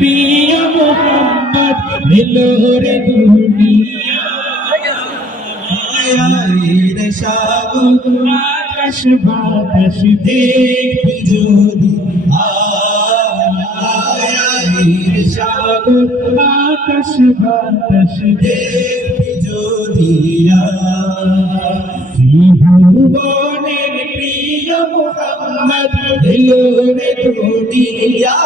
প্রিয় মোহাম্মদ এলো রে দুনিয়া মায়ের সাগর আকাশ বাতাস দেখবি যদি মায়ের সাগর আকাশ বাতাস দেখবি যদি ত্রিভুবনের প্রিয় মোহাম্মদ এলো রে দুনিয়া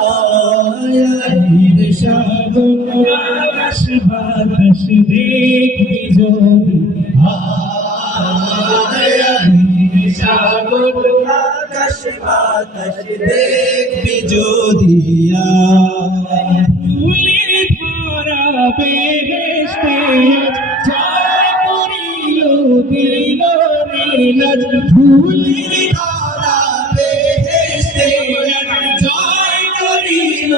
মায়ের সাগর আকাশ বাতাস দেখবি যদি সাগর আকাশ বাতাস দেখবি যদি ফুলের ভরা বেহেশতে জয় করিল দিল রে লাজ ফুলের ভরা বেহেশতে জয় করিল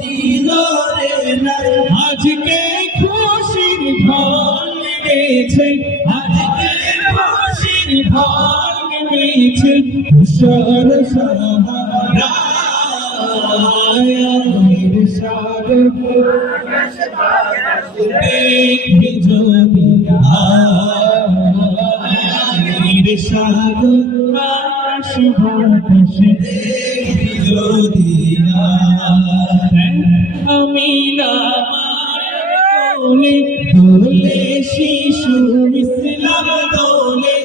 দিল রে লাজ আজকে খুশির ঢল নেমেছে আজকে খুশির ঢল নেমেছে তুষার সাহারায়ের সাগর আকাশ বাতাস দেখবি যদি মায়ের সাগর আকাশ বাতাস দেখবি যদি আমি না দোলে দোলে শিশু ইসলাম দোলে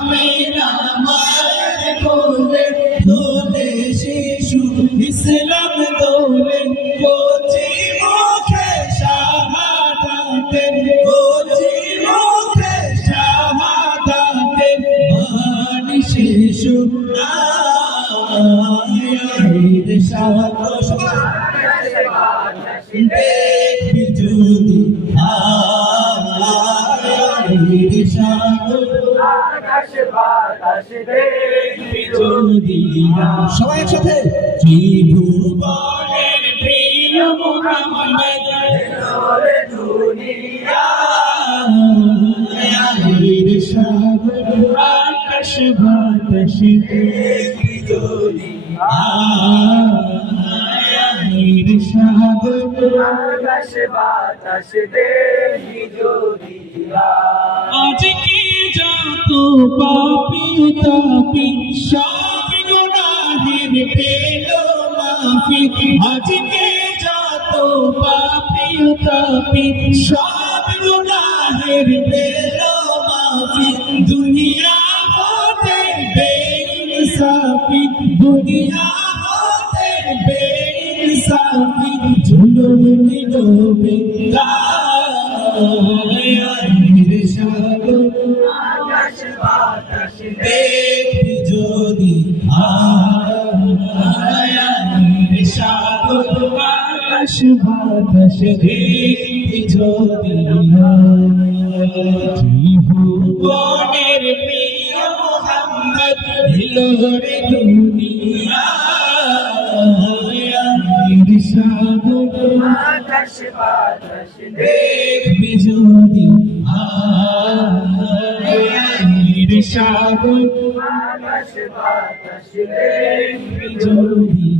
মেরা মায়ের কোলে দোলে শিশু ইসলাম দোলে কোচি মুখে শাহাদাতে কোচি মুখে শাহাদাতে বাণী শিশু মায়ের সাগর দেখবি যদি মায়ের সাগর আকাশ বাতাস দেখবি যদি সবাই একসাথে ত্রিভুবনের প্রিয় মোহাম্মদ এলো রে দুনিয়া মায়ের সাগর আকাশ বাতাস দেখবি যদি মায়ের সাগর আকাশ বাতাস দেখবি যদি আজকে যত পাপী তাপী সব গুনাহের পেল মাফি আজকে যত পাপী তাপী সব গুনাহের পেল মাফি দুনিয়া হতে বেইনসাফি দুনিয়া হতে বেইনসাফি জুলুম নিলবে মায়ের সাগর আকাশ বাতাস দেখবি যদি মায়ের সাগর আকাশ বাতাস দেখবি যদি ত্রিভুবনের প্রিয় মোহাম্মদ এলো রে দুনিয়া মায়ের সাগর আকাশ বাতাস দেখবি যদি মায়ের সাগর আকাশ বাতাস দেখবি যদি